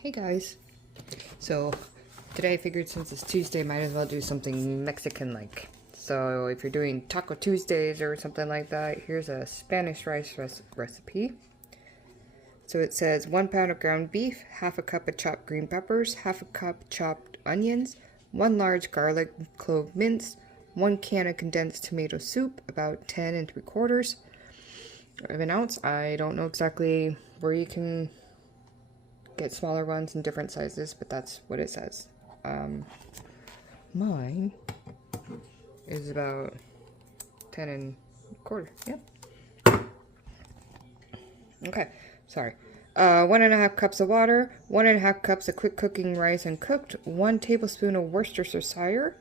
Hey guys. So today I figured since it's Tuesday, might as well do something Mexican-like. So if you're doing Taco Tuesdays or something like that, here's a Spanish rice recipe. So it says 1 pound of ground beef, half a cup of chopped green peppers, half a cup chopped onions, 1 large garlic clove minced, 1 can of condensed tomato soup, about 10 3/4 of an ounce. I don't know exactly where you can get smaller ones in different sizes, but that's what it says. Mine is about 10 1/4. Yep. Okay, sorry. 1.5 cups of water, 1.5 cups of quick cooking rice uncooked, 1 tablespoon of Worcestershire,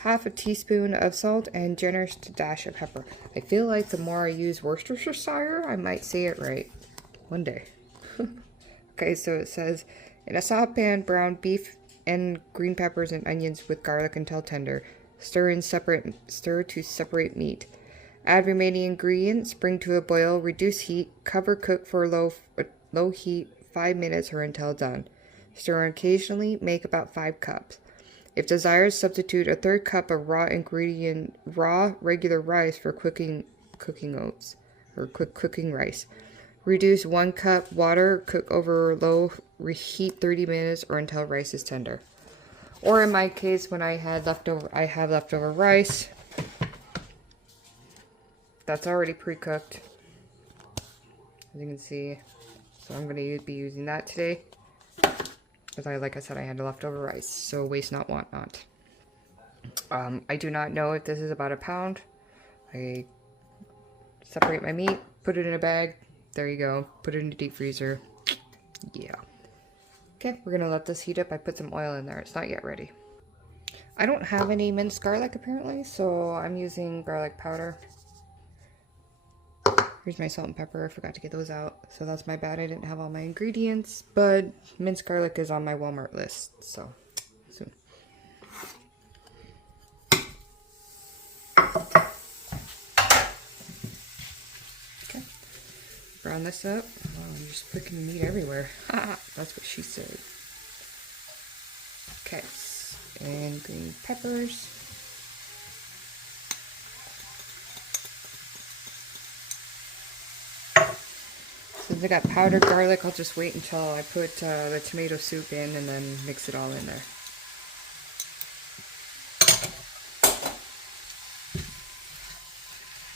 half a teaspoon of salt, and generous dash of pepper. I feel like the more I use Worcestershire, I might say it right one day. Okay, so it says, in a saucepan, brown beef and green peppers and onions with garlic until tender. Stir to separate meat. Add remaining ingredients, bring to a boil, reduce heat, cover, cook for low heat 5 minutes or until done. Stir occasionally, make about 5 cups. If desired, substitute a 1/3 cup of raw regular rice for cooking oats or cooking rice. Reduce 1 cup water, cook over low, reheat 30 minutes or until rice is tender. Or in my case, when I have leftover rice that's already pre-cooked, as you can see. So I'm going to be using that today, because like I said, I had leftover rice. So waste not, want not. I do not know if this is about a pound. I separate my meat, put it in a bag. There you go. Put it in the deep freezer. Yeah. Okay, we're going to let this heat up. I put some oil in there. It's not yet ready. I don't have any minced garlic apparently, so I'm using garlic powder. Here's my salt and pepper. I forgot to get those out. So that's my bad. I didn't have all my ingredients, but minced garlic is on my Walmart list, so soon. Okay. Brown this up. Oh, I'm just picking meat everywhere. That's what she said. Okay. And green peppers. Since I got powdered garlic, I'll just wait until I put the tomato soup in and then mix it all in there.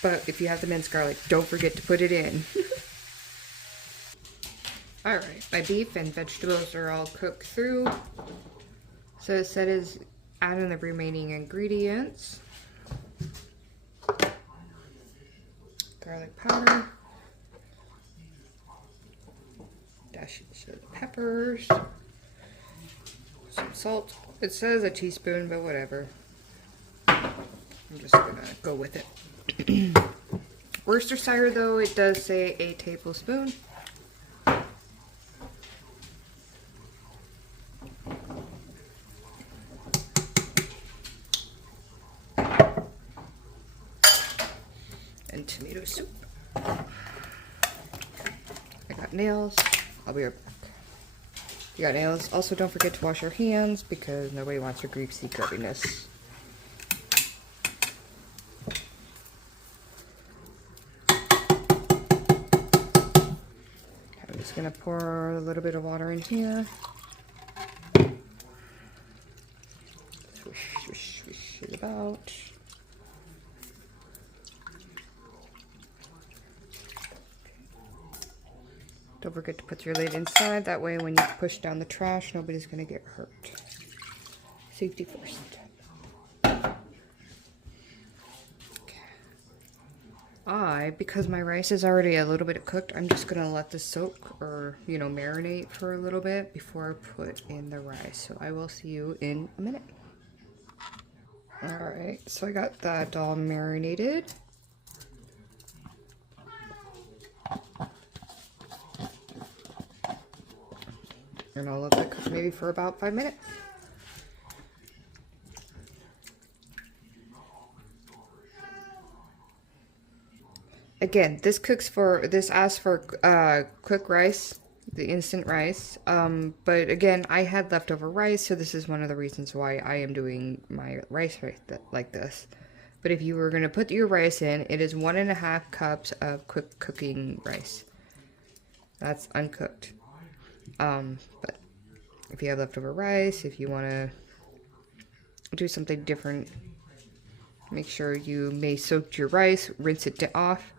But if you have the minced garlic, don't forget to put it in. Alright, my beef and vegetables are all cooked through. So it said is add in the remaining ingredients. Garlic powder. Dash of peppers. Some salt. It says a teaspoon, but whatever. I'm just gonna go with it. Worcestershire, though, it does say a tablespoon. And tomato soup. I got nails. I'll be right back. You got nails. Also, don't forget to wash your hands because nobody wants your greasy grubbiness. I'm just gonna pour a little bit of water in here. Swish, swish, swish it about. Don't forget to put your lid inside. That way when you push down the trash, nobody's going to get hurt. Safety first. Okay. Because my rice is already a little bit cooked, I'm just going to let this soak or, marinate for a little bit before I put in the rice. So I will see you in a minute. Alright, so I got that all marinated. And I'll let that cook maybe for about 5 minutes. Again, this asks for quick rice. the instant rice. But again, I had leftover rice, so this is one of the reasons why I am doing my rice like this. But if you were going to put your rice in, it is 1.5 cups of quick cooking rice. That's uncooked. But if you have leftover rice, if you want to do something different, make sure you may soak your rice, rinse it off,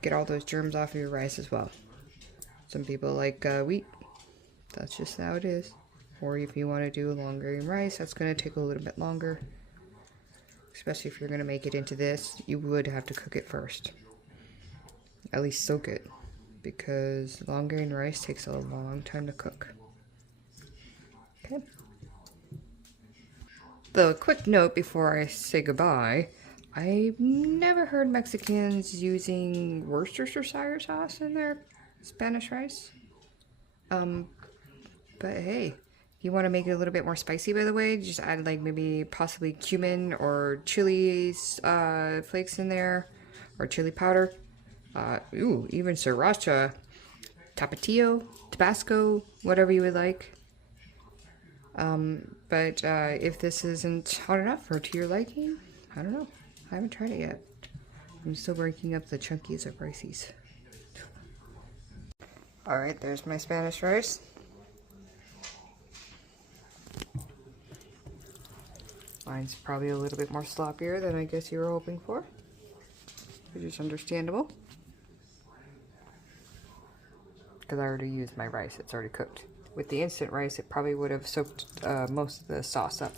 get all those germs off of your rice as well. Some people like wheat. That's just how it is. Or if you want to do long grain rice, that's going to take a little bit longer. Especially if you're going to make it into this, you would have to cook it first. At least soak it. Because long grain rice takes a long time to cook. Okay. The quick note before I say goodbye. I've never heard Mexicans using Worcestershire sauce in their Spanish rice. But hey, if you want to make it a little bit more spicy, by the way, just add like maybe possibly cumin or chili flakes in there, or chili powder. Ooh, even sriracha, tapatio, Tabasco, whatever you would like. But if this isn't hot enough or to your liking, I don't know. I haven't tried it yet. I'm still breaking up the chunkies of rices. Alright, there's my Spanish rice. Mine's probably a little bit more sloppier than I guess you were hoping for, which is understandable. Because I already used my rice, it's already cooked. With the instant rice, it probably would have soaked most of the sauce up.